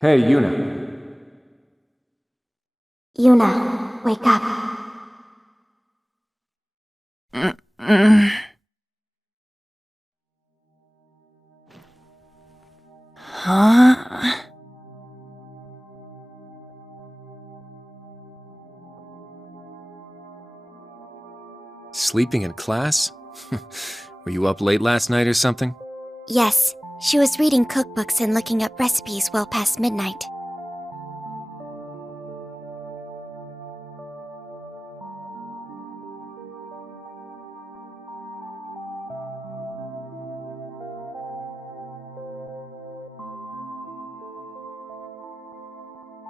Hey, Yuna. Yuna, wake up. Huh? Sleeping in class? Were you up late last night or something? Yes, she was reading cookbooks and looking up recipes well past midnight.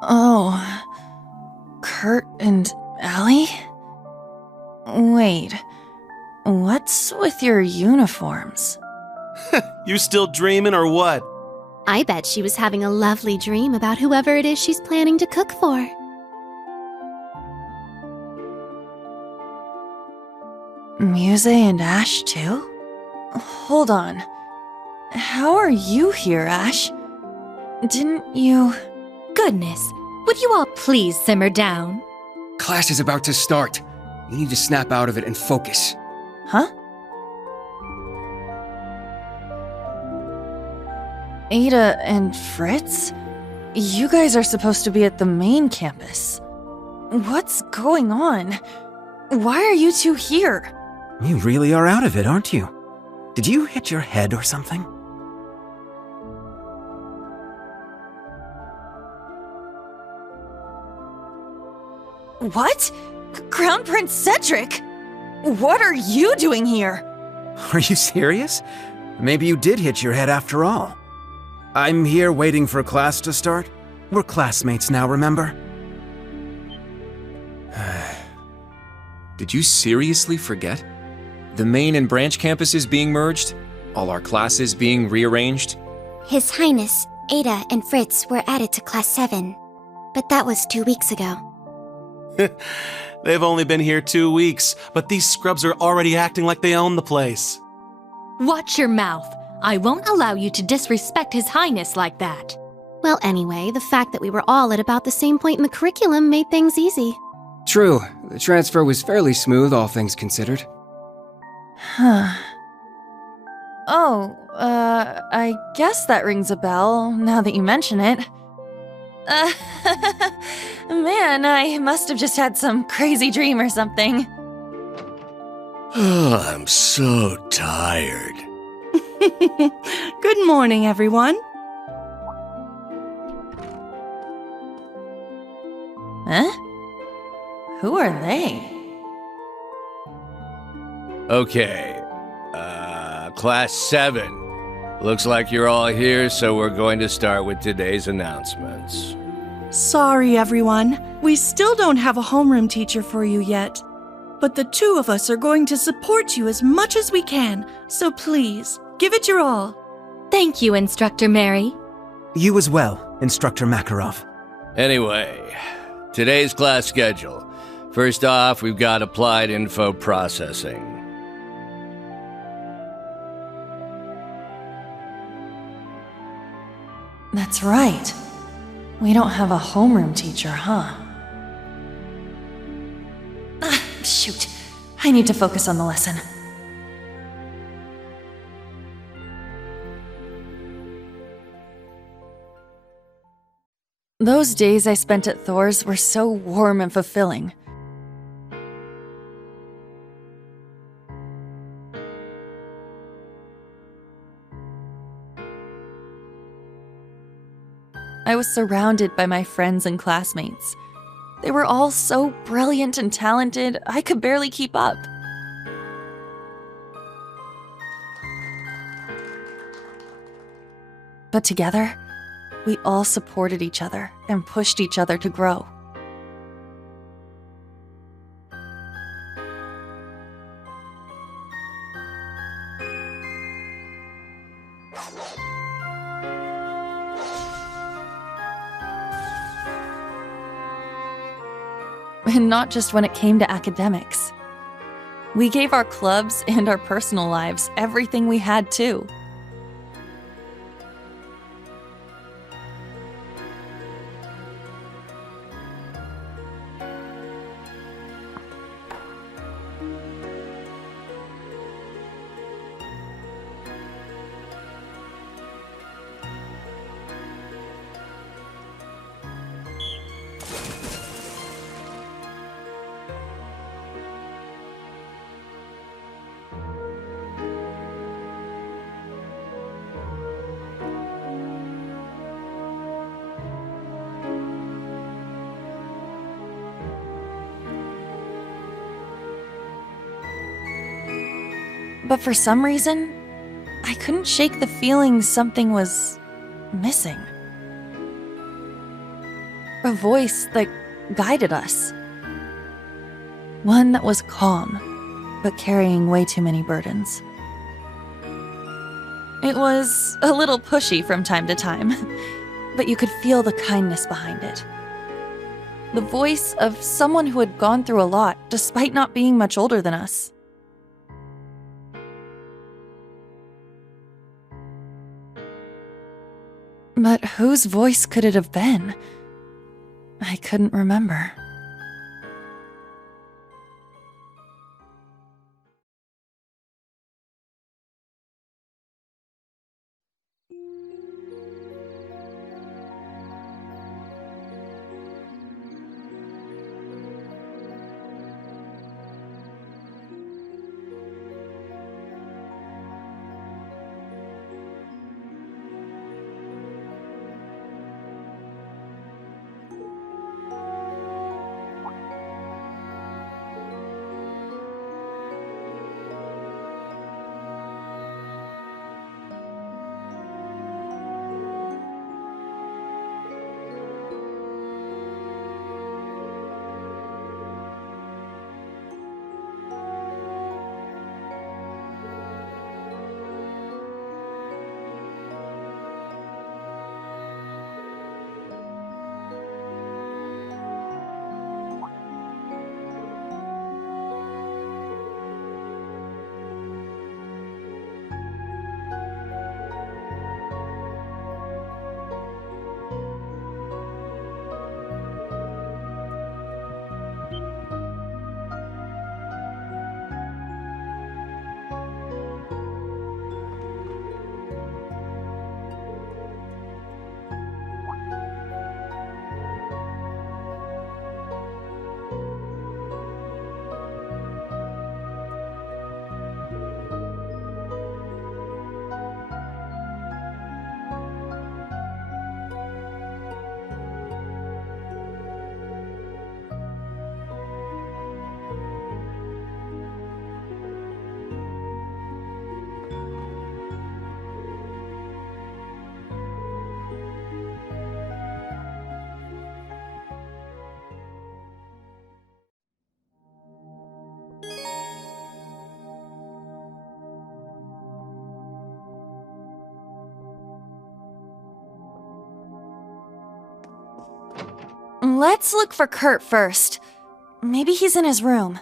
Oh, Kurt and Allie? Wait, what's with your uniforms? You still dreaming or what? I bet she was having a lovely dream about whoever it is she's planning to cook for. Muse and Ash, too? Hold on. How are you here, Ash? Didn't you... Goodness, would you all please simmer down? Class is about to start. You need to snap out of it and focus. Huh? Ada and Fritz? You guys are supposed to be at the main campus. What's going on? Why are you two here? You really are out of it, aren't you? Did you hit your head or something? What? Crown Prince Cedric? What are you doing here? Are you serious? Maybe you did hit your head after all. I'm here waiting for class to start. We're classmates now, remember? Did you seriously forget? The main and branch campuses being merged? All our classes being rearranged? His Highness, Ada, and Fritz were added to Class 7. But that was 2 weeks ago. They've only been here 2 weeks, but these scrubs are already acting like they own the place. Watch your mouth. I won't allow you to disrespect His Highness like that. Well, anyway, the fact that we were all at about the same point in the curriculum made things easy. True, the transfer was fairly smooth, all things considered. Huh. Oh, I guess that rings a bell, now that you mention it. Man, I must have just had some crazy dream or something. I'm so tired. Good morning, everyone. Huh? Who are they? Okay, Class 7. Looks like you're all here, so we're going to start with today's announcements. Sorry, everyone. We still don't have a homeroom teacher for you yet. But the two of us are going to support you as much as we can, so please, give it your all. Thank you, Instructor Mary. You as well, Instructor Makarov. Anyway, today's class schedule. First off, we've got Applied Info Processing. That's right. We don't have a homeroom teacher, huh? Shoot. I need to focus on the lesson. Those days I spent at Thor's were so warm and fulfilling. I was surrounded by my friends and classmates. They were all so brilliant and talented, I could barely keep up. But together, we all supported each other and pushed each other to grow. And not just when it came to academics. We gave our clubs and our personal lives everything we had, too. But for some reason, I couldn't shake the feeling something was missing. A voice that guided us. One that was calm, but carrying way too many burdens. It was a little pushy from time to time, but you could feel the kindness behind it. The voice of someone who had gone through a lot, despite not being much older than us. But whose voice could it have been? I couldn't remember. Let's look for Kurt first. Maybe he's in his room.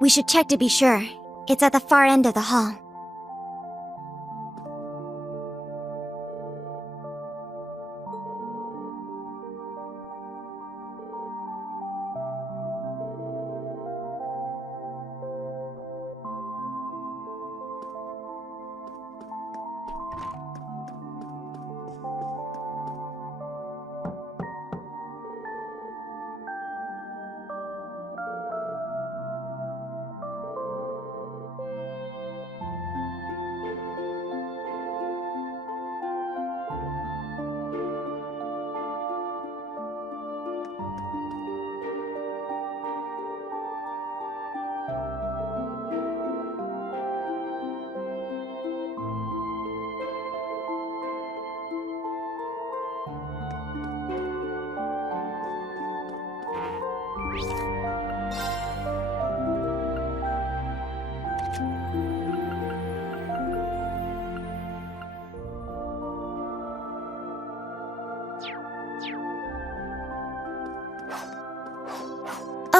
We should check to be sure. It's at the far end of the hall.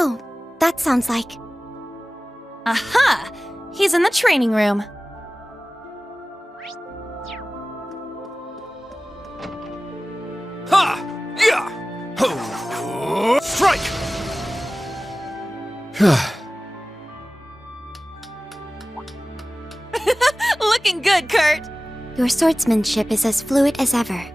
Oh, that sounds like... Aha! He's in the training room. Ha! Yeah! Ho! Strike! Looking good, Kurt! Your swordsmanship is as fluid as ever.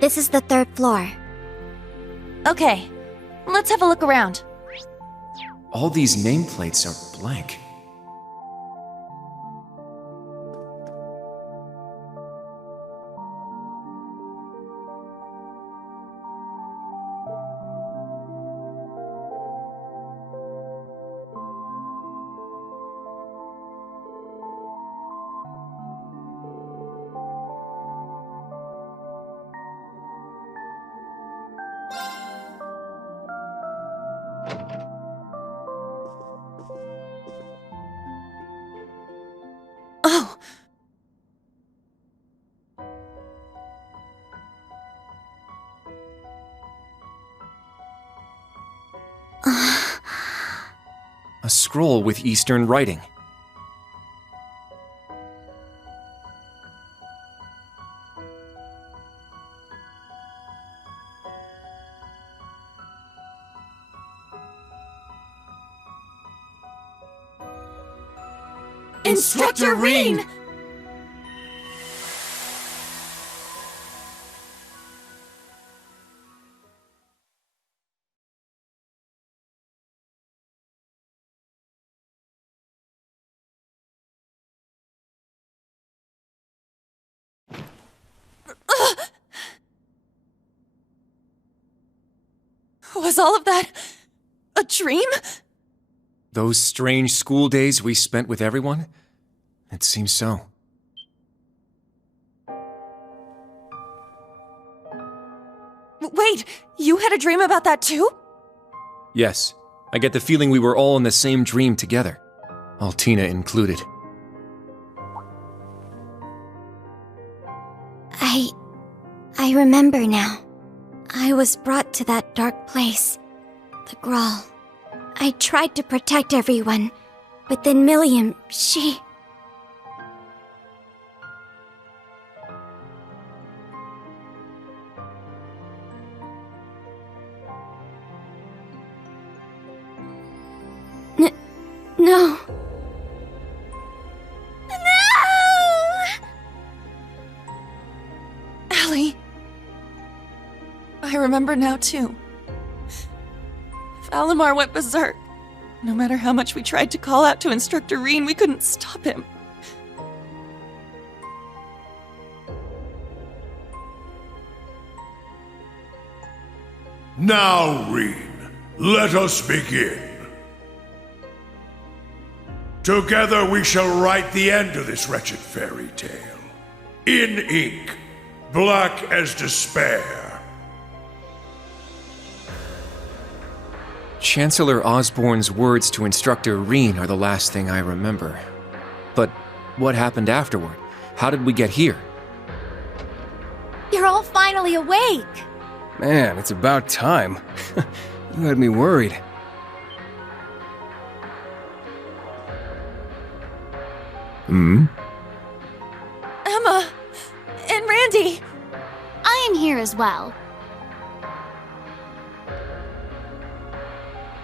This is the 3rd floor. Okay, let's have a look around. All these nameplates are blank. Oh! A scroll with Eastern writing. Instructor Reen! Was all of that a dream? Those strange school days we spent with everyone? It seems so. Wait, you had a dream about that too? Yes, I get the feeling we were all in the same dream together. Altina included. I remember now. I was brought to that dark place, the Grawl. I tried to protect everyone, but then Milliam, she... No. Allie. I remember now too. Valimar went berserk. No matter how much we tried to call out to Instructor Reen, we couldn't stop him. Now, Reen, let us begin. Together we shall write the end of this wretched fairy tale. In ink, black as despair. Chancellor Osborne's words to Instructor Reen are the last thing I remember. But what happened afterward? How did we get here? You're all finally awake! Man, it's about time. You had me worried. Emma! And Randy! I am here as well.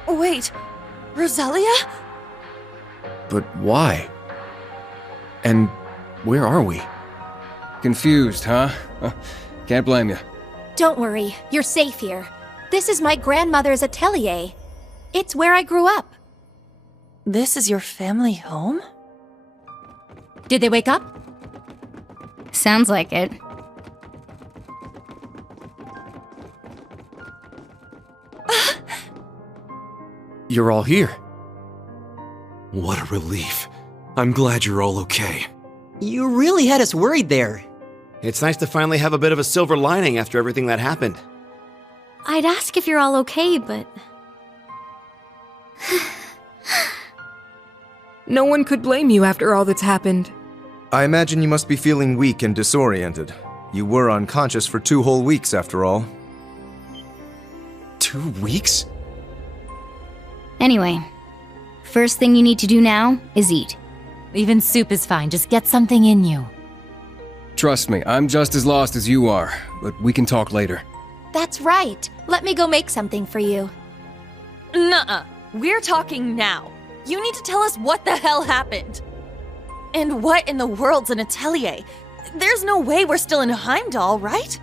Wait, Roselia? But why? And where are we? Confused, huh? Can't blame you. Don't worry, you're safe here. This is my grandmother's atelier. It's where I grew up. This is your family home? Did they wake up? Sounds like it. You're all here. What a relief. I'm glad you're all okay. You really had us worried there. It's nice to finally have a bit of a silver lining after everything that happened. I'd ask if you're all okay, but... No one could blame you after all that's happened. I imagine you must be feeling weak and disoriented. You were unconscious for 2 whole weeks, after all. 2 weeks? Anyway, first thing you need to do now is eat. Even soup is fine, just get something in you. Trust me, I'm just as lost as you are, but we can talk later. That's right. Let me go make something for you. Nuh-uh. We're talking now. You need to tell us what the hell happened. And what in the world's an atelier? There's no way we're still in Heimdall, right?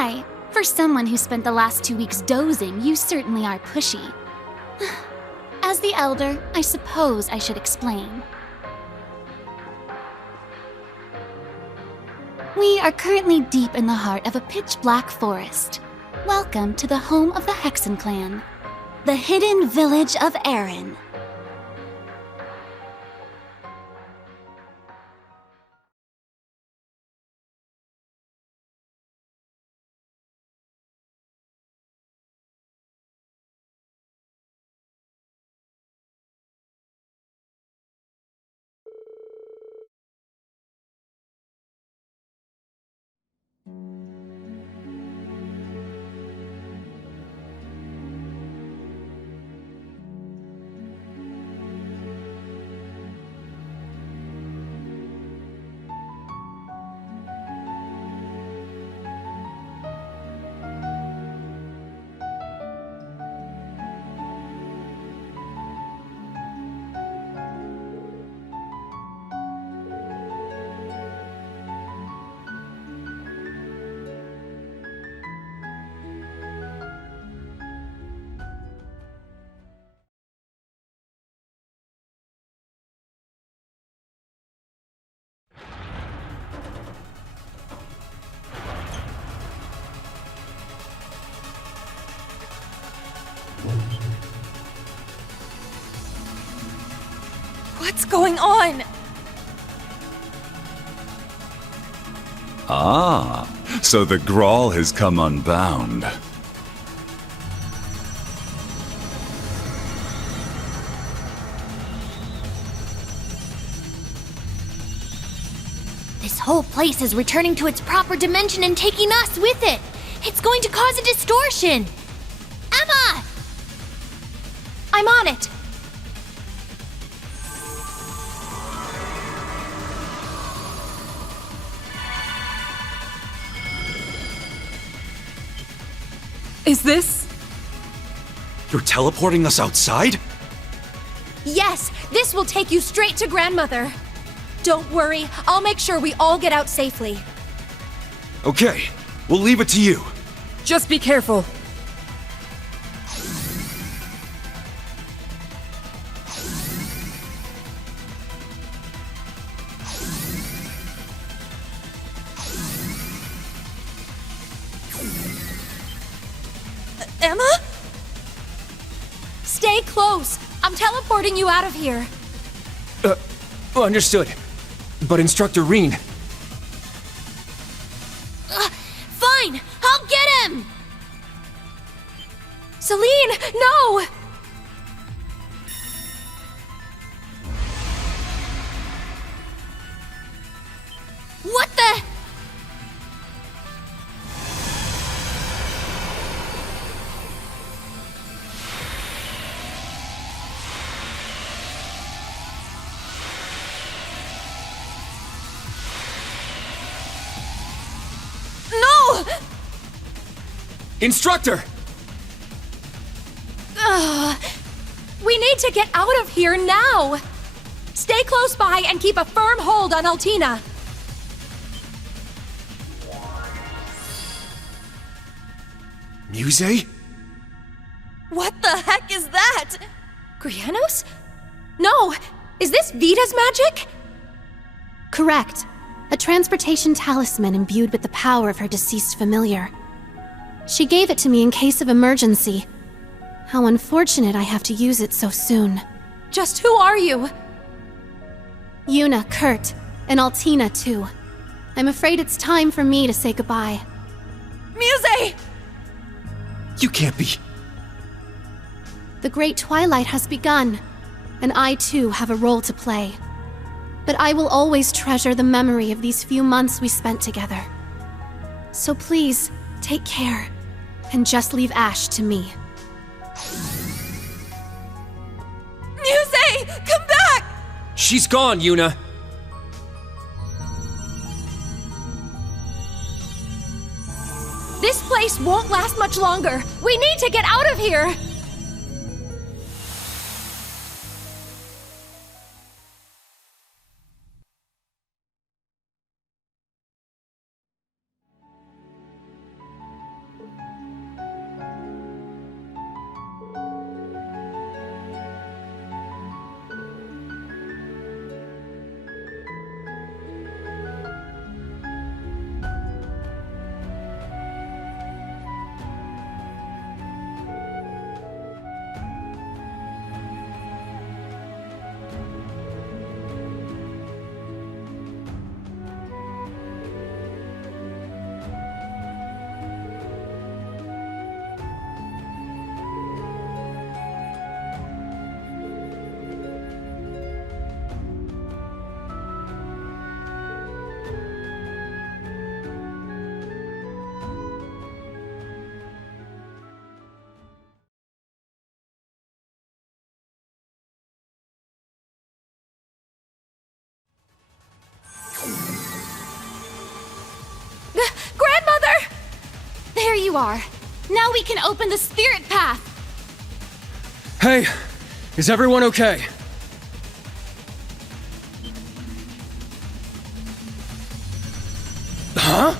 My, for someone who spent the last 2 weeks dozing, you certainly are pushy. As the elder, I suppose I should explain. We are currently deep in the heart of a pitch-black forest. Welcome to the home of the Hexen clan, the hidden village of Erin. What's going on? Ah, so the Grawl has come unbound. This whole place is returning to its proper dimension and taking us with it. It's going to cause a distortion. Emma! I'm on it. Is this? You're teleporting us outside? Yes, this will take you straight to Grandmother. Don't worry, I'll make sure we all get out safely. Okay, we'll leave it to you. Just be careful. Emma? Stay close. I'm teleporting you out of here. Understood. But Instructor Reen... Fine, I'll get him! Celine, no! What the? No! Instructor! We need to get out of here now! Stay close by and keep a firm hold on Altina. Muse? What the heck is that? Grianos? No! Is this Vita's magic? Correct. A transportation talisman imbued with the power of her deceased familiar. She gave it to me in case of emergency. How unfortunate I have to use it so soon. Just who are you? Yuna, Kurt, and Altina too. I'm afraid it's time for me to say goodbye. Muse! You can't be... The Great Twilight has begun, and I too have a role to play. But I will always treasure the memory of these few months we spent together. So please, take care, and just leave Ash to me. Muse! Come back! She's gone, Yuna! This place won't last much longer. We need to get out of here! you are! Now we can open the spirit path! Hey, is everyone okay? Huh?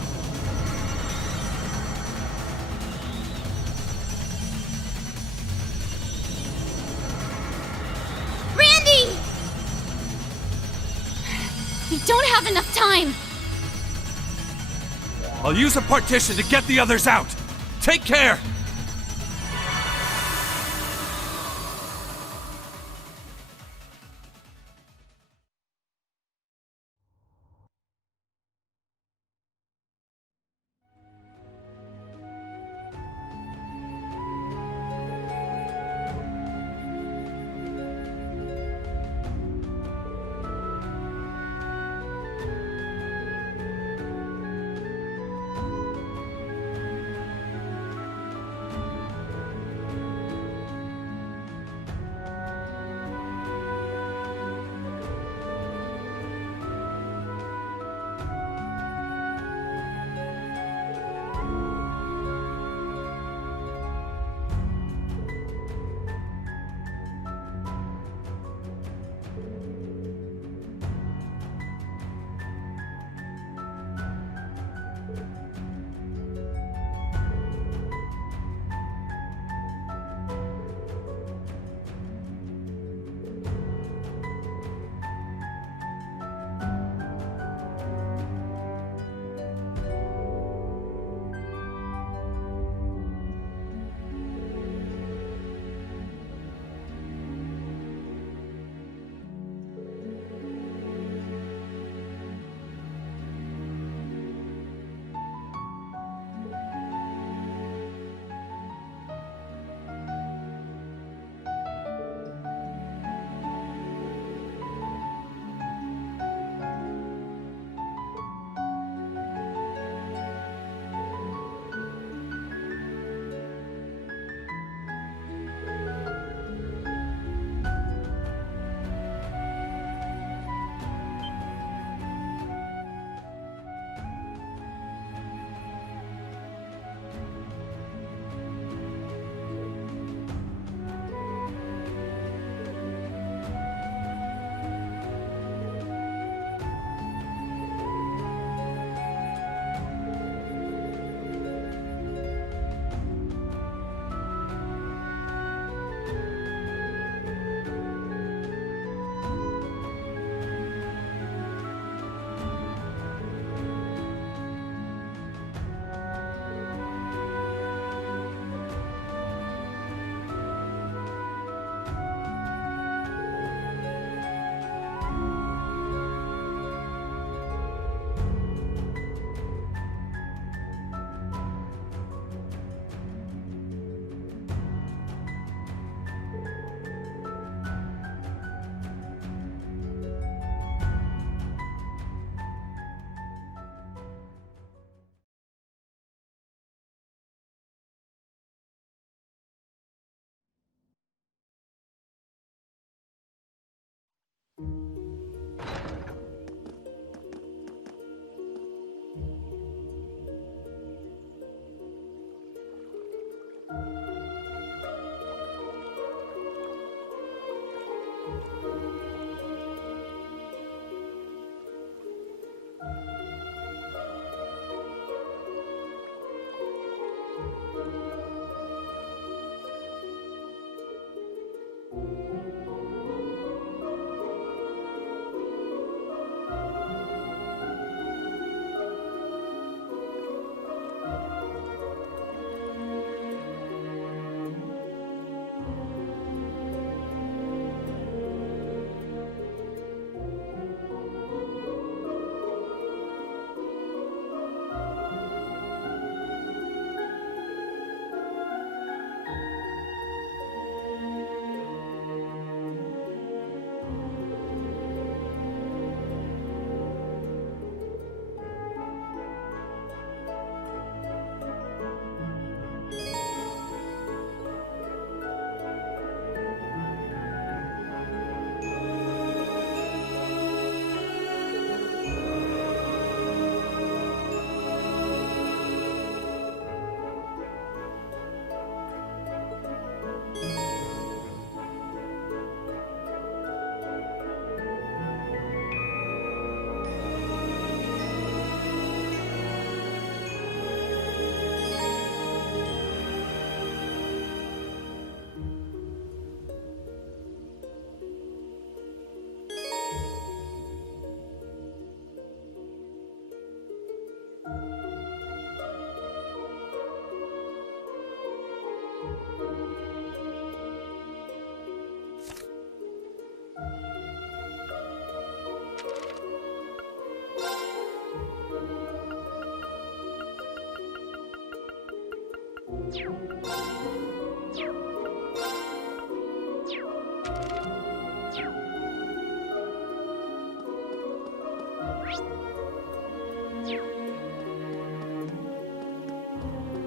Randy! We don't have enough time! I'll use a partition to get the others out! Take care!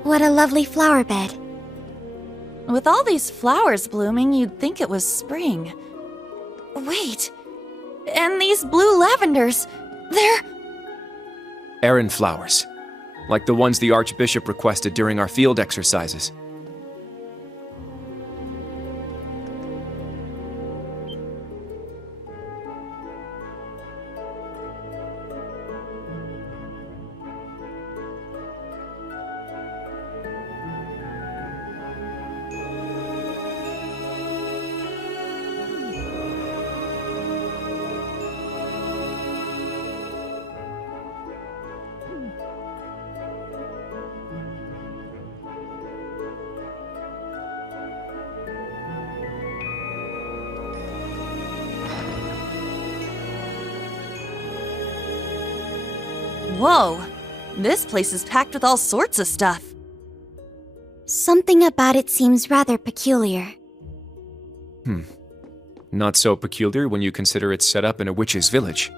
What a lovely flower bed. With all these flowers blooming, you'd think it was spring. Wait, and these blue lavenders, they're... Errand flowers. Like the ones the Archbishop requested during our field exercises. Whoa, this place is packed with all sorts of stuff. Something about it seems rather peculiar. Not so peculiar when you consider it's set up in a witch's village.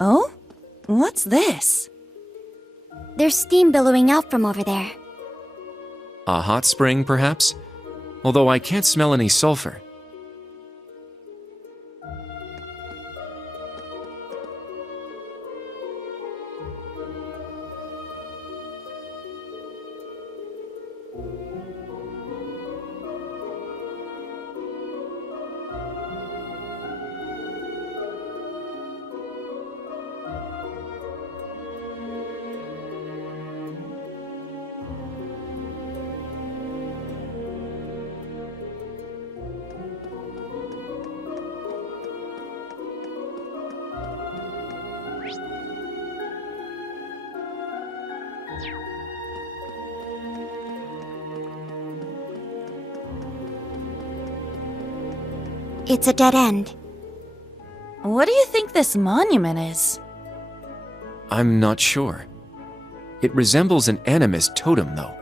Oh? What's this? There's steam billowing out from over there. A hot spring, perhaps? Although I can't smell any sulfur. It's a dead end. What do you think this monument is? I'm not sure. It resembles an animist totem, though.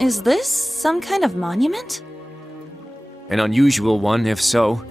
Is this some kind of monument? An unusual one, if so.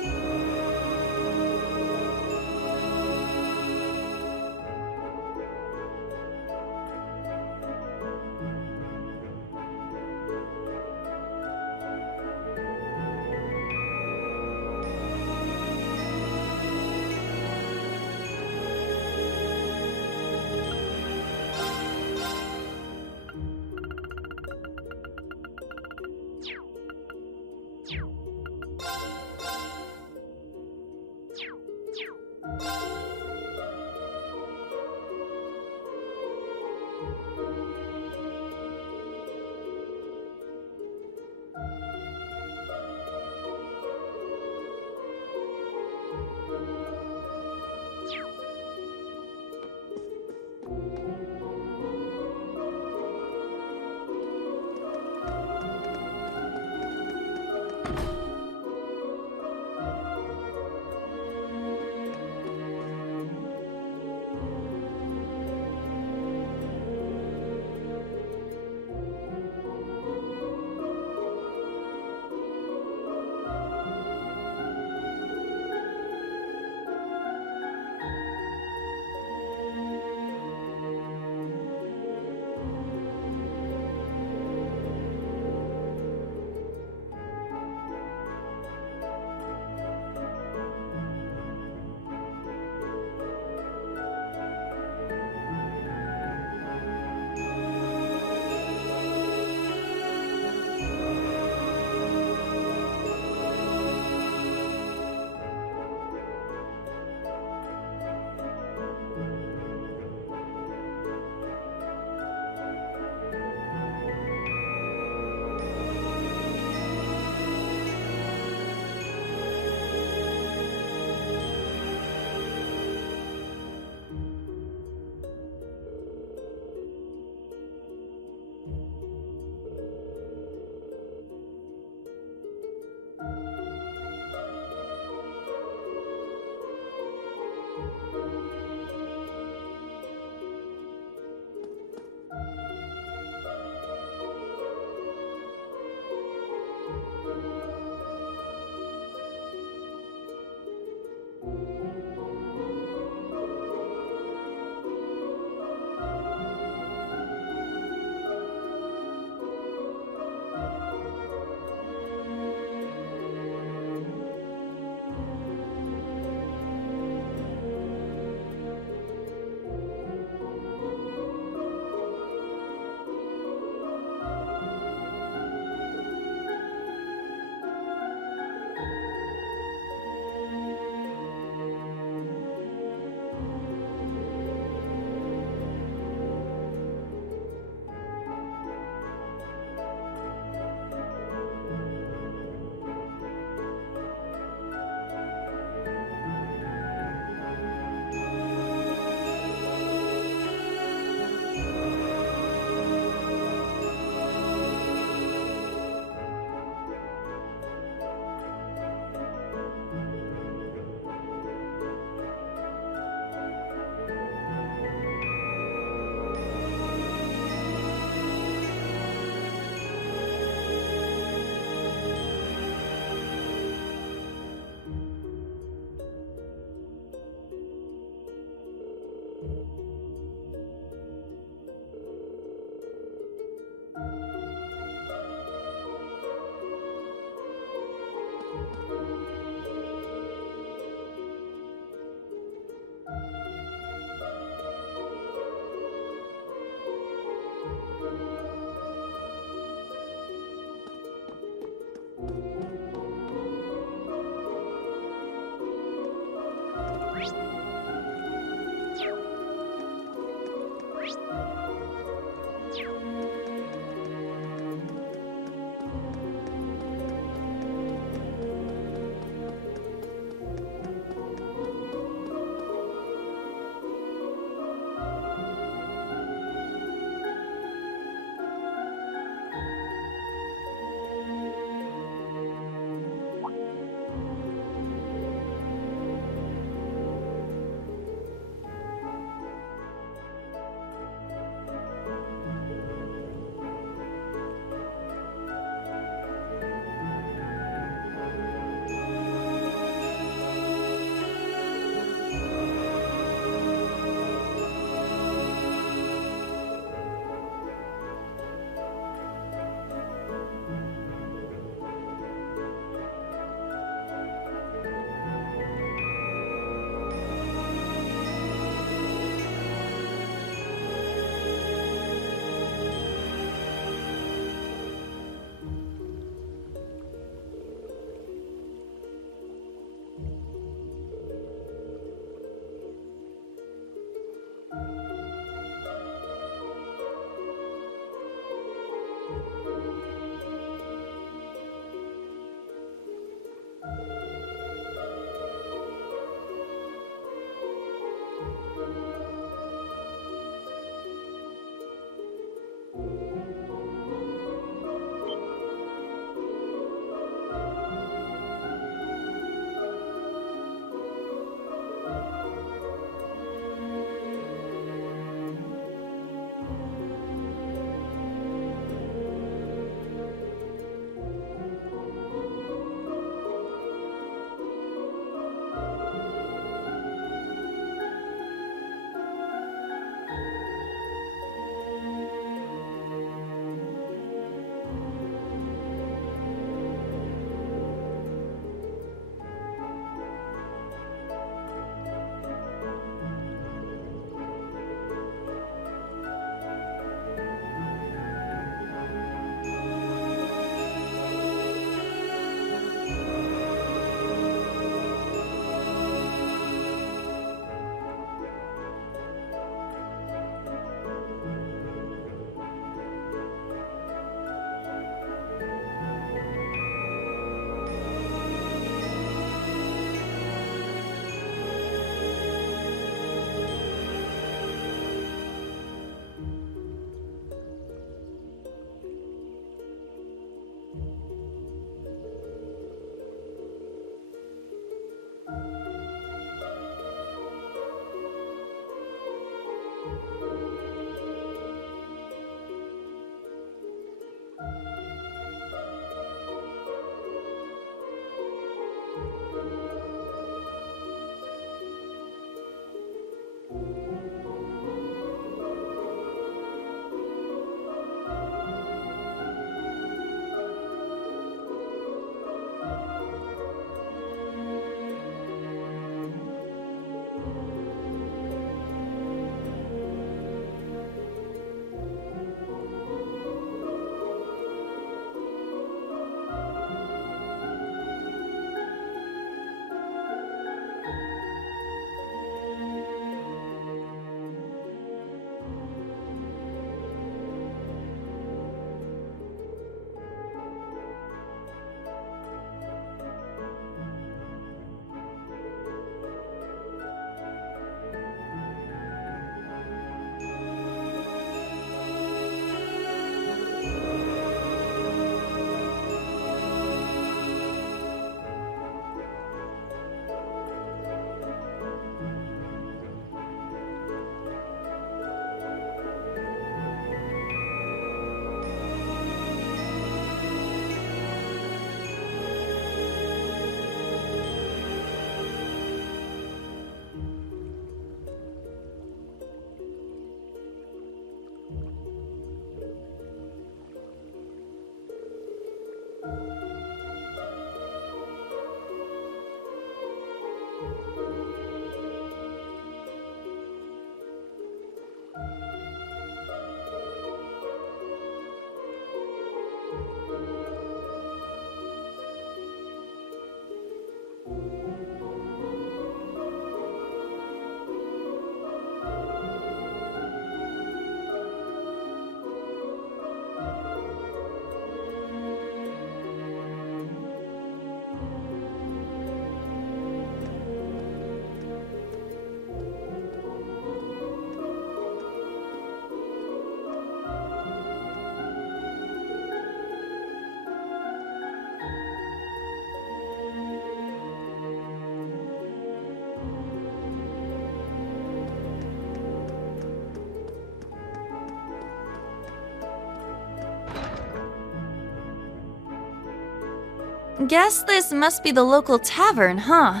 Guess this must be the local tavern, huh?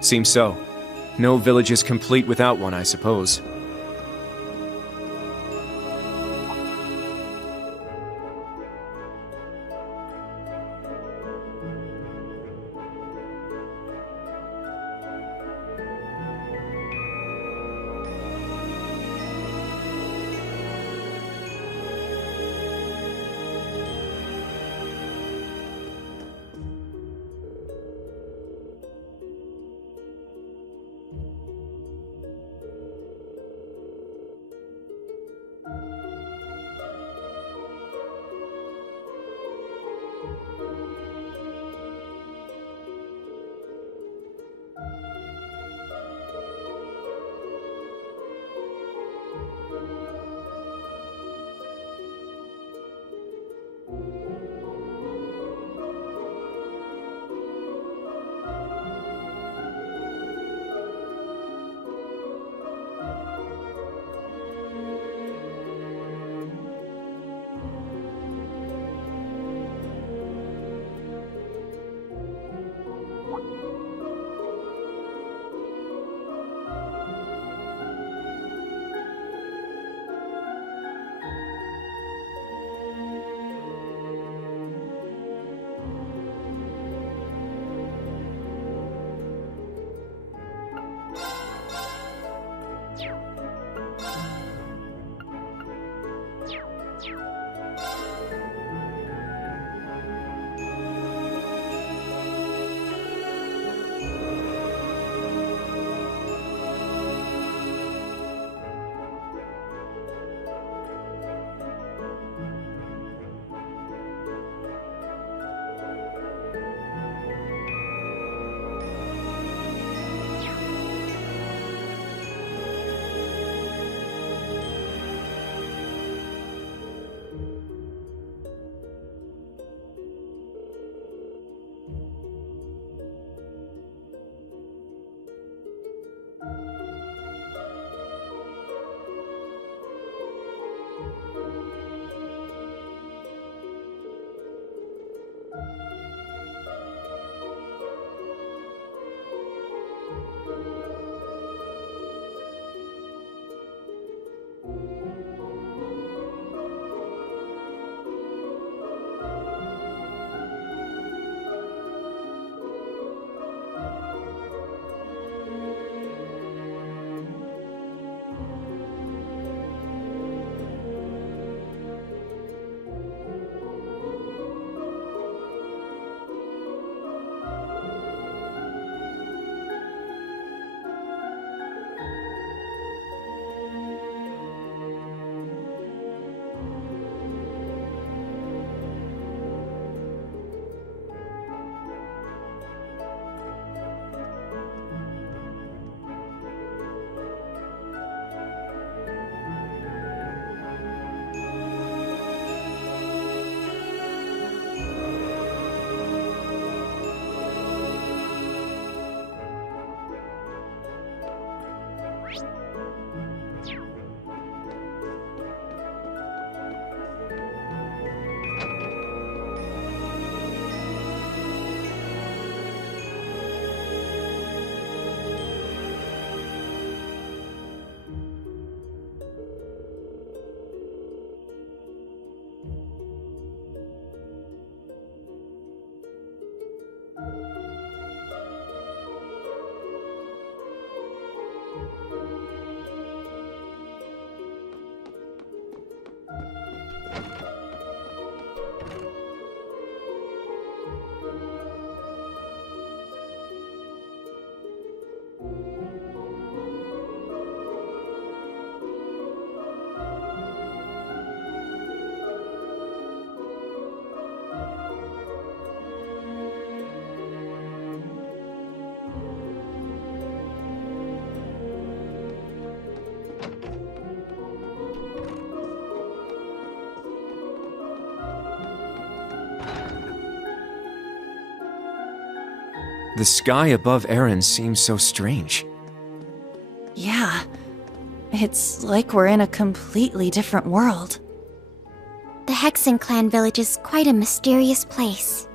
Seems so. No village is complete without one, I suppose. The sky above Erin seems so strange. Yeah. It's like we're in a completely different world. The Hexen Clan village is quite a mysterious place.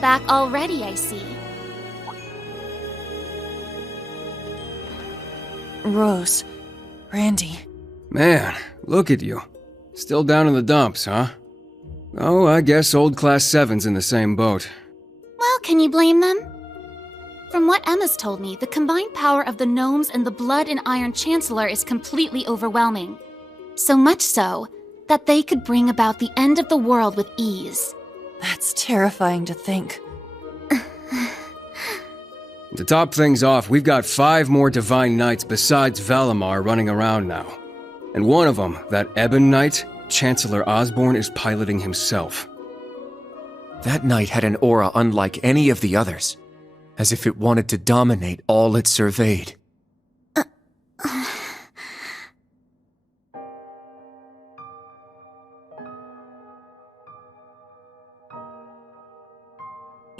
Back already, I see. Rose. Randy. Man, look at you. Still down in the dumps, huh? Oh, I guess old Class 7's in the same boat. Well, can you blame them? From what Emma's told me, the combined power of the gnomes and the Blood and Iron Chancellor is completely overwhelming. So much so, that they could bring about the end of the world with ease. That's terrifying to think. To top things off, we've got 5 more Divine Knights besides Valimar running around now. And one of them, that Ebon Knight, Chancellor Osborne is piloting himself. That knight had an aura unlike any of the others, as if it wanted to dominate all it surveyed.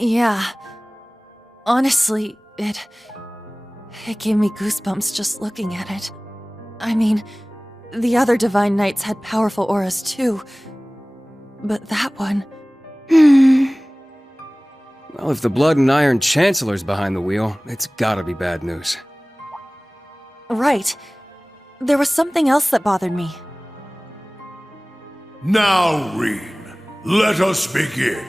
Yeah. Honestly, it gave me goosebumps just looking at it. I mean, the other Divine Knights had powerful auras too, but that one... Well, if the Blood and Iron Chancellor's behind the wheel, it's gotta be bad news. Right. There was something else that bothered me. Now, Reen, let us begin.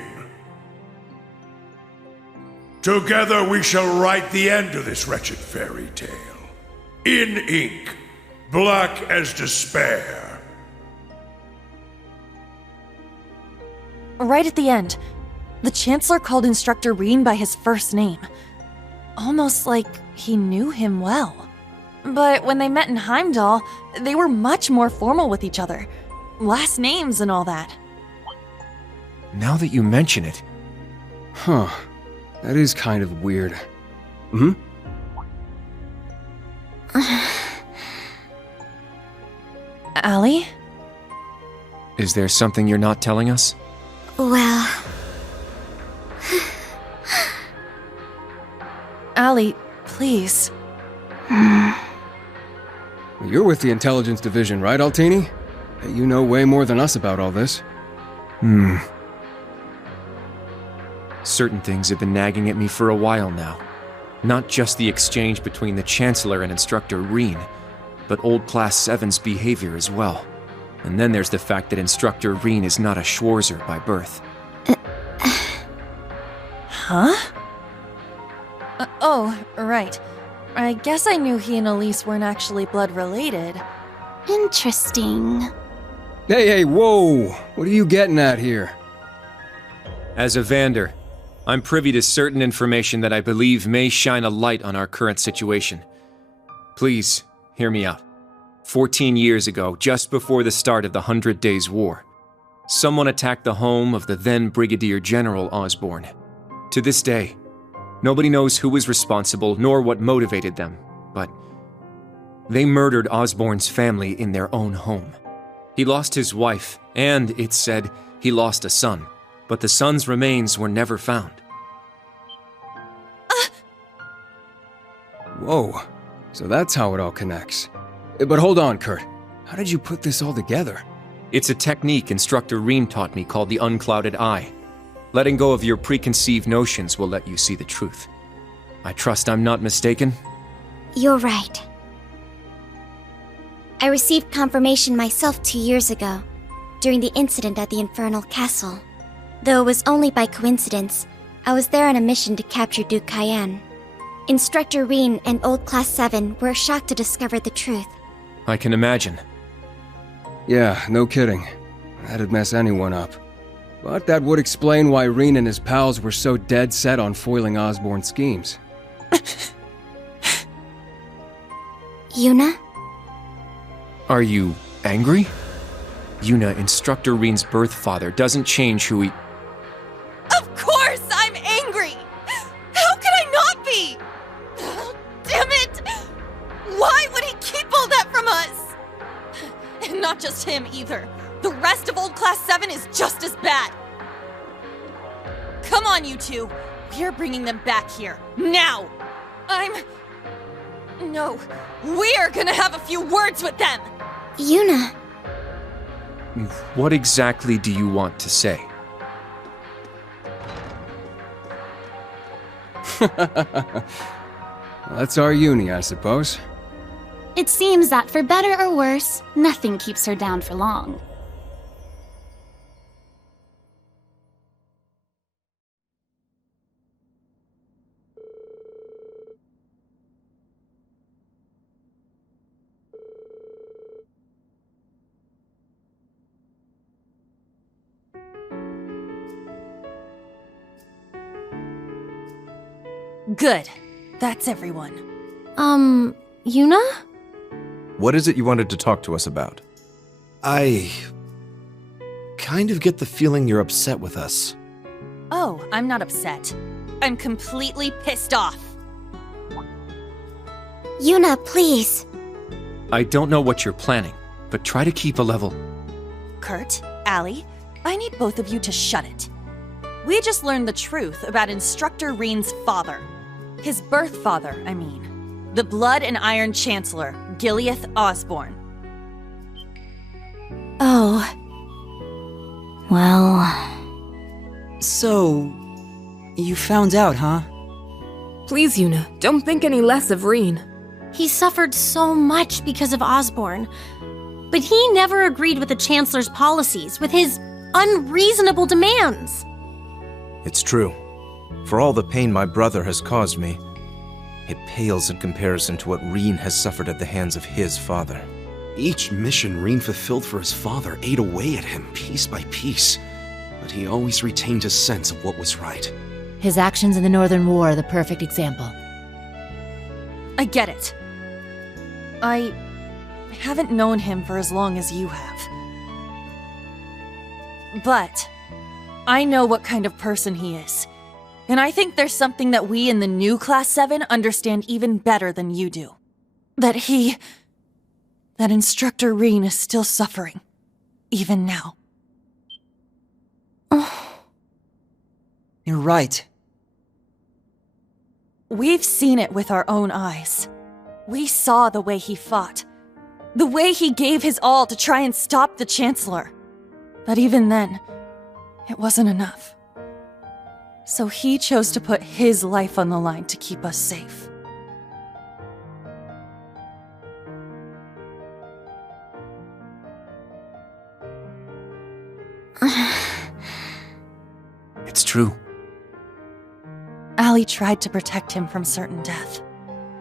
Together we shall write the end of this wretched fairy tale. In ink, black as despair. Right at the end, the Chancellor called Instructor Reen by his first name. Almost like he knew him well. But when they met in Heimdall, they were much more formal with each other. Last names and all that. Now that you mention it... Huh. That is kind of weird. Hmm? Allie? Is there something you're not telling us? Well... Allie, please. You're with the Intelligence Division, right, Altini? You know way more than us about all this. Certain things have been nagging at me for a while now. Not just the exchange between the Chancellor and Instructor Reen, but old Class 7's behavior as well. And then there's the fact that Instructor Reen is not a Schwarzer by birth. Huh? Oh, right. I guess I knew he and Elise weren't actually blood-related. Interesting. Hey, whoa! What are you getting at here? As a Vander, I'm privy to certain information that I believe may shine a light on our current situation. Please, hear me out. 14 years ago, just before the start of the 100 Days War, someone attacked the home of the then Brigadier General Osborne. To this day, nobody knows who was responsible nor what motivated them, but they murdered Osborne's family in their own home. He lost his wife, and, it's said, he lost a son, but the son's remains were never found. Whoa. So that's how it all connects. But hold on, Kurt. How did you put this all together? It's a technique Instructor Reen taught me called the unclouded eye. Letting go of your preconceived notions will let you see the truth. I trust I'm not mistaken? You're right. I received confirmation myself 2 years ago, during the incident at the Infernal Castle. Though it was only by coincidence, I was there on a mission to capture Duke Cayenne. Instructor Reen and Old Class 7 were shocked to discover the truth. I can imagine. Yeah, no kidding. That'd mess anyone up. But that would explain why Reen and his pals were so dead set on foiling Osborn's schemes. Yuna? Are you angry? Yuna, Instructor Reen's birth father, doesn't change who he... Of course I'm angry! How could I not be? Damn it! Why would he keep all that from us? And not just him either. The rest of Old Class 7 is just as bad. Come on, you two. We're bringing them back here. Now! No. We're gonna have a few words with them! Yuna. What exactly do you want to say? That's our uni, I suppose. It seems that for better or worse, nothing keeps her down for long. Good. That's everyone. Yuna? What is it you wanted to talk to us about? I kind of get the feeling you're upset with us. Oh, I'm not upset. I'm completely pissed off. Yuna, please. I don't know what you're planning, but try to keep a level. Kurt, Allie, I need both of you to shut it. We just learned the truth about Instructor Reen's father. His birth father, I mean. The Blood and Iron Chancellor, Gileath Osborn. Oh. Well... So... you found out, huh? Please, Yuna, don't think any less of Reen. He suffered so much because of Osborn. But he never agreed with the Chancellor's policies, with his unreasonable demands. It's true. For all the pain my brother has caused me, it pales in comparison to what Reen has suffered at the hands of his father. Each mission Reen fulfilled for his father ate away at him piece by piece, but he always retained his sense of what was right. His actions in the Northern War are the perfect example. I get it. I haven't known him for as long as you have. But I know what kind of person he is. And I think there's something that we in the new Class 7 understand even better than you do. That Instructor Reen is still suffering. Even now. You're right. We've seen it with our own eyes. We saw the way he fought. The way he gave his all to try and stop the Chancellor. But even then, it wasn't enough. So he chose to put his life on the line to keep us safe. It's true. Allie tried to protect him from certain death.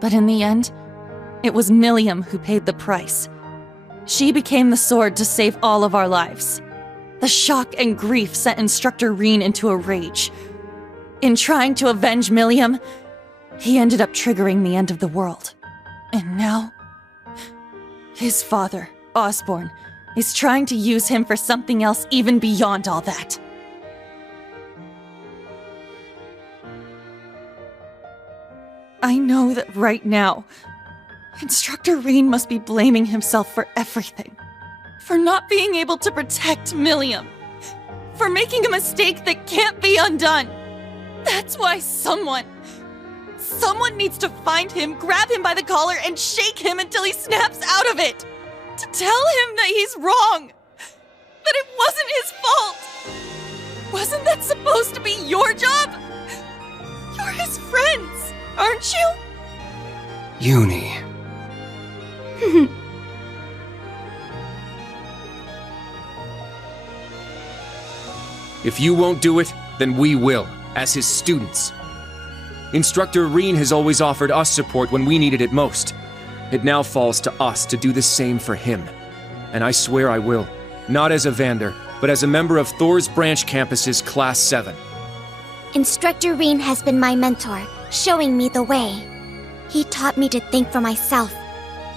But in the end, it was Milliam who paid the price. She became the sword to save all of our lives. The shock and grief sent Instructor Reen into a rage. In trying to avenge Milliam, he ended up triggering the end of the world. And now, his father, Osborn, is trying to use him for something else even beyond all that. I know that right now, Instructor Reen must be blaming himself for everything. For not being able to protect Milliam. For making a mistake that can't be undone. That's why someone Someone needs to find him, grab him by the collar, and shake him until he snaps out of it. To tell him that he's wrong. That it wasn't his fault. Wasn't that supposed to be your job? You're his friends, aren't you? Uni. If you won't do it, then we will, as his students. Instructor Reen has always offered us support when we needed it most. It now falls to us to do the same for him. And I swear I will, not as a Vander, but as a member of Thor's Branch Campus's Class 7. Instructor Reen has been my mentor, showing me the way. He taught me to think for myself,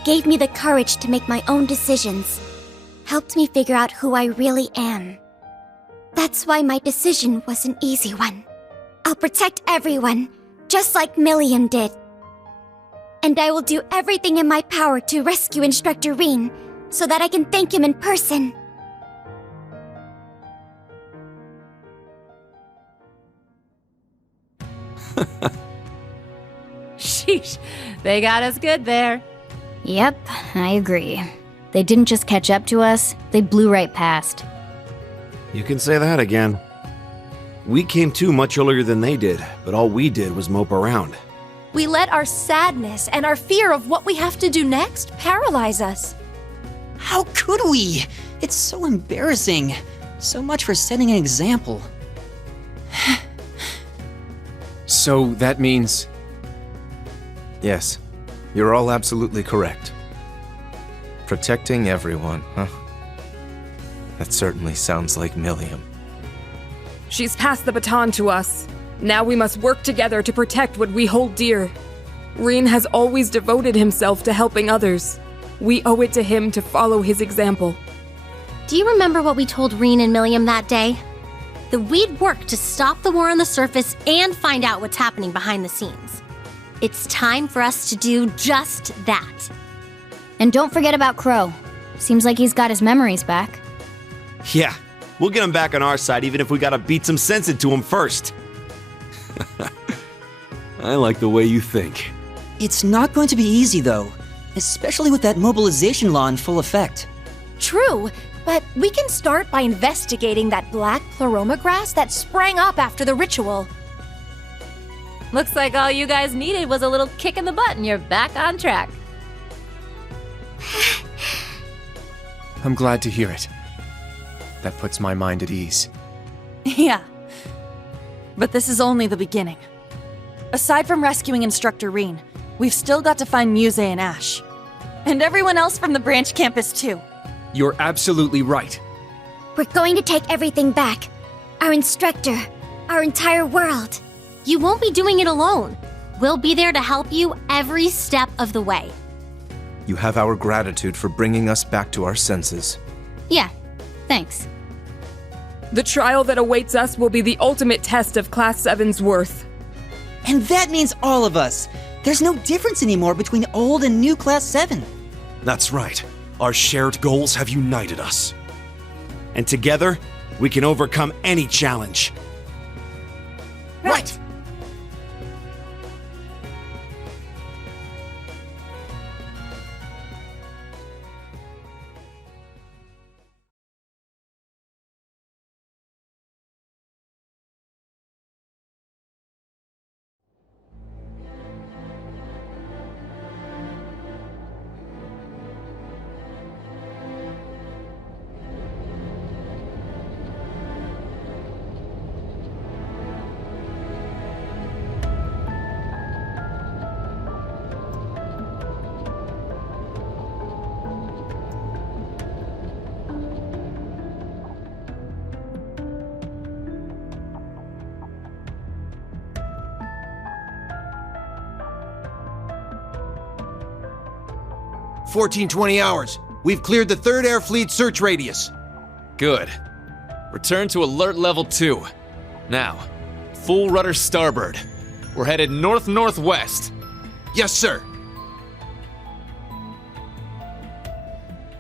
gave me the courage to make my own decisions, helped me figure out who I really am. That's why my decision was an easy one. I'll protect everyone, just like Milliam did. And I will do everything in my power to rescue Instructor Reen, so that I can thank him in person. Sheesh, they got us good there. Yep, I agree. They didn't just catch up to us, they blew right past. You can say that again. We came to much earlier than they did, but all we did was mope around. We let our sadness and our fear of what we have to do next paralyze us. How could we? It's so embarrassing. So much for setting an example. So that means... Yes, you're all absolutely correct. Protecting everyone, huh? That certainly sounds like Milliam. She's passed the baton to us. Now we must work together to protect what we hold dear. Reen has always devoted himself to helping others. We owe it to him to follow his example. Do you remember what we told Reen and Milliam that day? That we'd work to stop the war on the surface and find out what's happening behind the scenes. It's time for us to do just that. And don't forget about Crow. Seems like he's got his memories back. Yeah, we'll get him back on our side even if we gotta beat some sense into him first. I like the way you think. It's not going to be easy, though. Especially with that mobilization law in full effect. True, but we can start by investigating that black pleroma grass that sprang up after the ritual. Looks like all you guys needed was a little kick in the butt and you're back on track. I'm glad to hear it. That puts my mind at ease. Yeah. But this is only the beginning. Aside from rescuing Instructor Reen, we've still got to find Muse and Ash. And everyone else from the branch campus, too. You're absolutely right. We're going to take everything back. Our instructor, our entire world. You won't be doing it alone. We'll be there to help you every step of the way. You have our gratitude for bringing us back to our senses. Yeah, thanks. The trial that awaits us will be the ultimate test of Class 7's worth. And that means all of us. There's no difference anymore between old and new Class 7. That's right. Our shared goals have united us. And together, we can overcome any challenge. Right! $14-20 hours. We've cleared the 3rd Air Fleet search radius. Good. Return to alert level 2. Now, full rudder starboard. We're headed north-northwest. Yes, sir.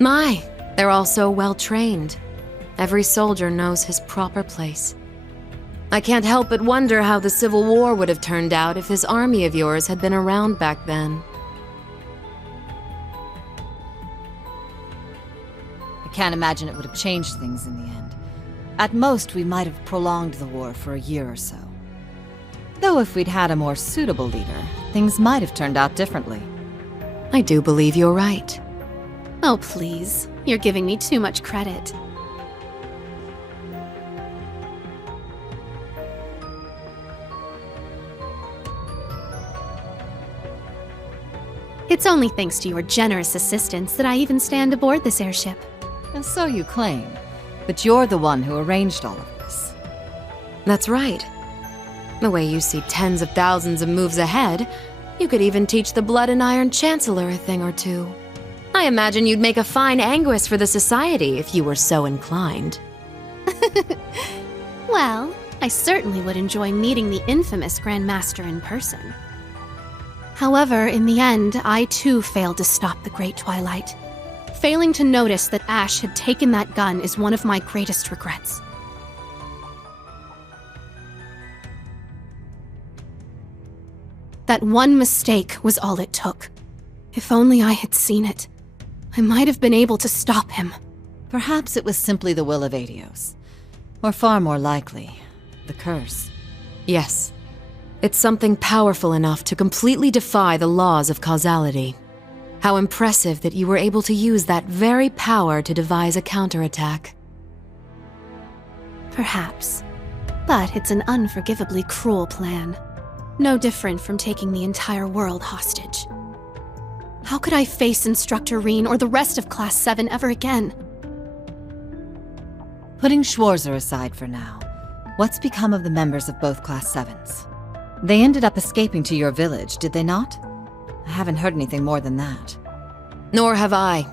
My, they're all so well trained. Every soldier knows his proper place. I can't help but wonder how the Civil War would have turned out if this army of yours had been around back then. I can't imagine it would have changed things in the end. At most, we might have prolonged the war for a year or so. Though if we'd had a more suitable leader, things might have turned out differently. I do believe you're right. Oh, please. You're giving me too much credit. It's only thanks to your generous assistance that I even stand aboard this airship. And so you claim. But you're the one who arranged all of this. That's right. The way you see tens of thousands of moves ahead, you could even teach the Blood and Iron Chancellor a thing or two. I imagine you'd make a fine Anguis for the Society if you were so inclined. Well, I certainly would enjoy meeting the infamous Grand Master in person. However, in the end, I too failed to stop the Great Twilight. Failing to notice that Ash had taken that gun is one of my greatest regrets. That one mistake was all it took. If only I had seen it, I might have been able to stop him. Perhaps it was simply the will of Adios. Or far more likely, the curse. Yes. It's something powerful enough to completely defy the laws of causality. How impressive that you were able to use that very power to devise a counterattack. Perhaps. But it's an unforgivably cruel plan. No different from taking the entire world hostage. How could I face Instructor Reen or the rest of Class 7 ever again? Putting Schwarzer aside for now, what's become of the members of both Class 7s? They ended up escaping to your village, did they not? I haven't heard anything more than that. Nor have I.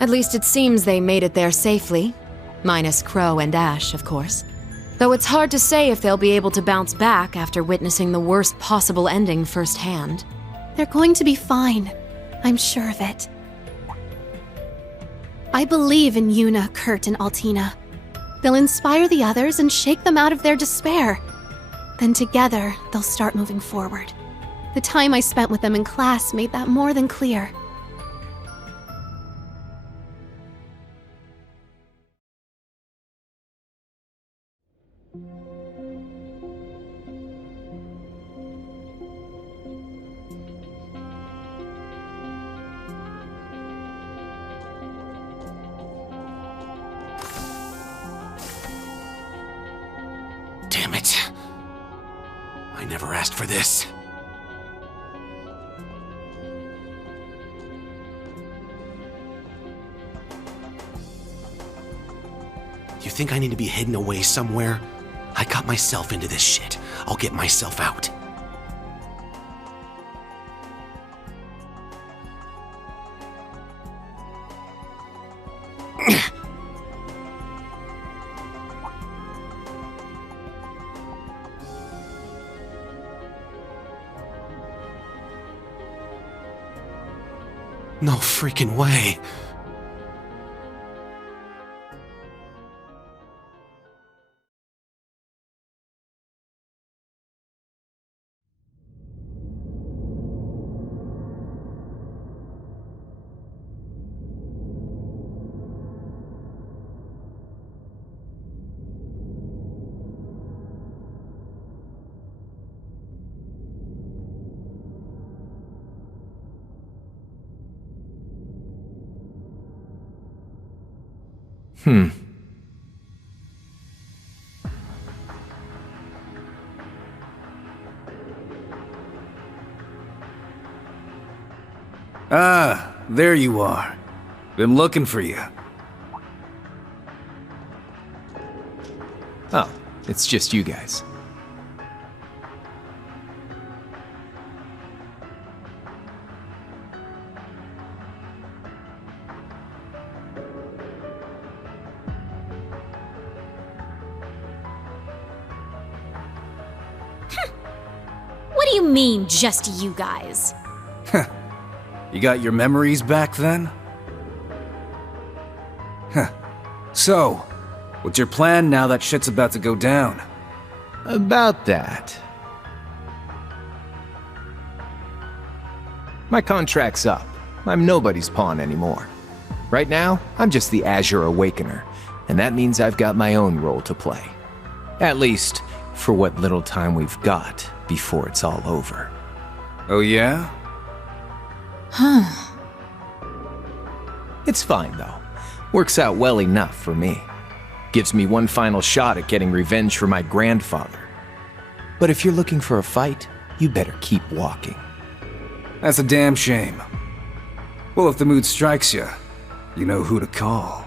At least it seems they made it there safely. Minus Crow and Ash, of course. Though it's hard to say if they'll be able to bounce back after witnessing the worst possible ending firsthand. They're going to be fine. I'm sure of it. I believe in Yuna, Kurt, and Altina. They'll inspire the others and shake them out of their despair. Then together, they'll start moving forward. The time I spent with them in class made that more than clear. Damn it. I never asked for this. You think I need to be hidden away somewhere? I got myself into this shit. I'll get myself out. No freaking way. Ah, there you are. Been looking for you. Oh, it's just you guys. What do you mean, just you guys? You got your memories back then? Huh. So, what's your plan now that shit's about to go down? About that. My contract's up. I'm nobody's pawn anymore. Right now, I'm just the Azure Awakener, and that means I've got my own role to play. At least, for what little time we've got before it's all over. Oh yeah? Huh. It's fine, though. Works out well enough for me. Gives me one final shot at getting revenge for my grandfather. But if you're looking for a fight, you better keep walking. That's a damn shame. Well, if the mood strikes you, you know who to call.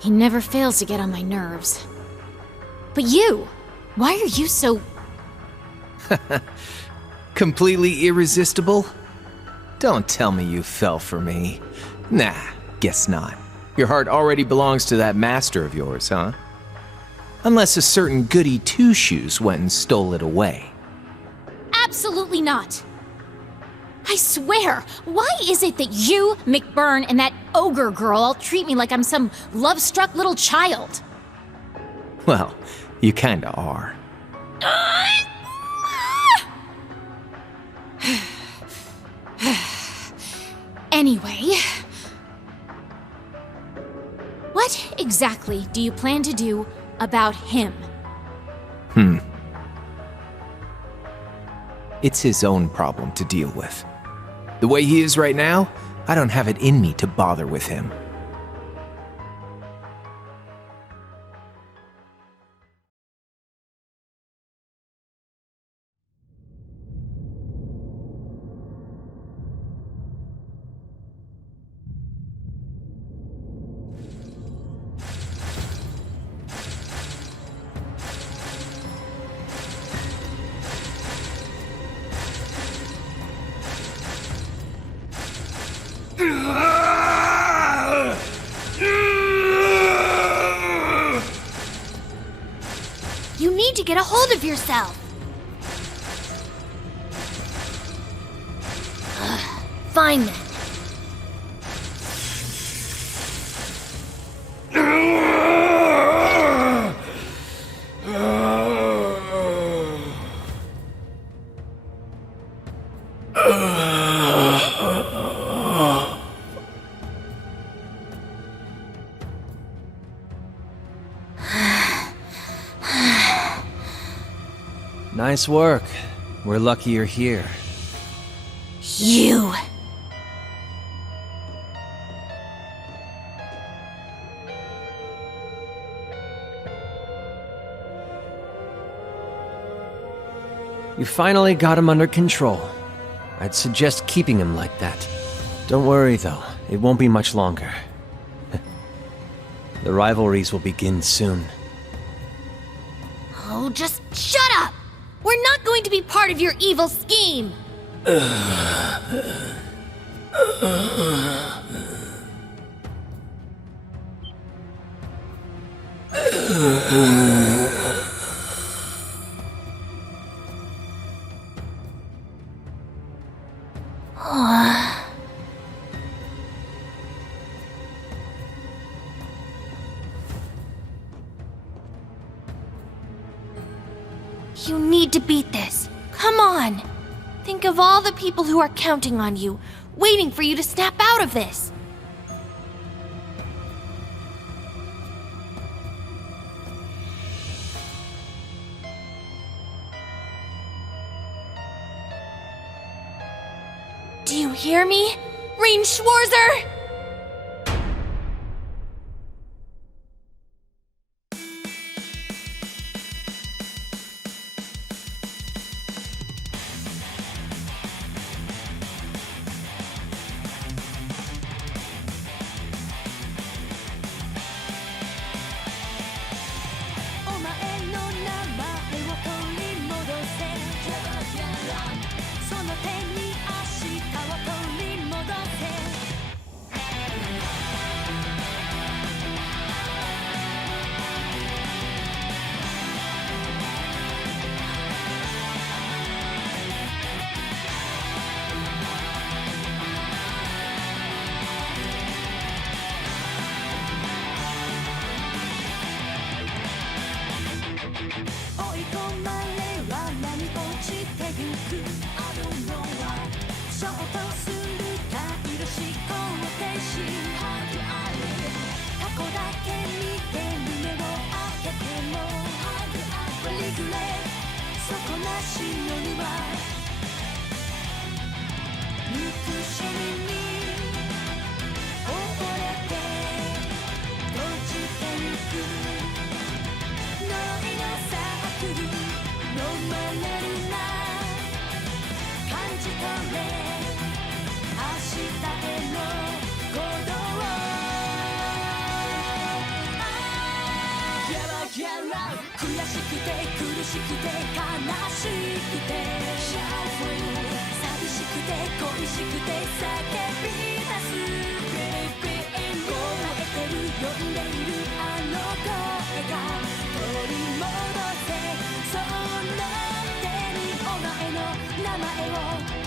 He never fails to get on my nerves. But you! Why are you so... Completely irresistible? Don't tell me you fell for me. Nah, guess not. Your heart already belongs to that master of yours, huh? Unless a certain goody two-shoes went and stole it away. Absolutely not! I swear, why is it that you, McBurn, and that ogre girl all treat me like I'm some love-struck little child? Well, you kinda are. Anyway... What exactly do you plan to do about him? It's his own problem to deal with. The way he is right now, I don't have it in me to bother with him. You need to get a hold of yourself. Fine then. Nice work. We're lucky you're here. You. You finally got him under control. I'd suggest keeping him like that. Don't worry, though. It won't be much longer. The rivalries will begin soon. Oh, just shut up! We're not going to be part of your evil scheme! You need to beat this. Come on! Think of all the people who are counting on you, waiting for you to snap out of this. Do you hear me? Rein Schwarzer? しの沼憎しみに溺れて閉じてゆくノイのサークルのまれるな感じ取れ明日への鼓動ギャラギャラ悔しくて苦しくて悲しくて寂しくて恋しくて叫び出すこらえてる呼んでいるあの声が取り戻せそんな手にお前の名前を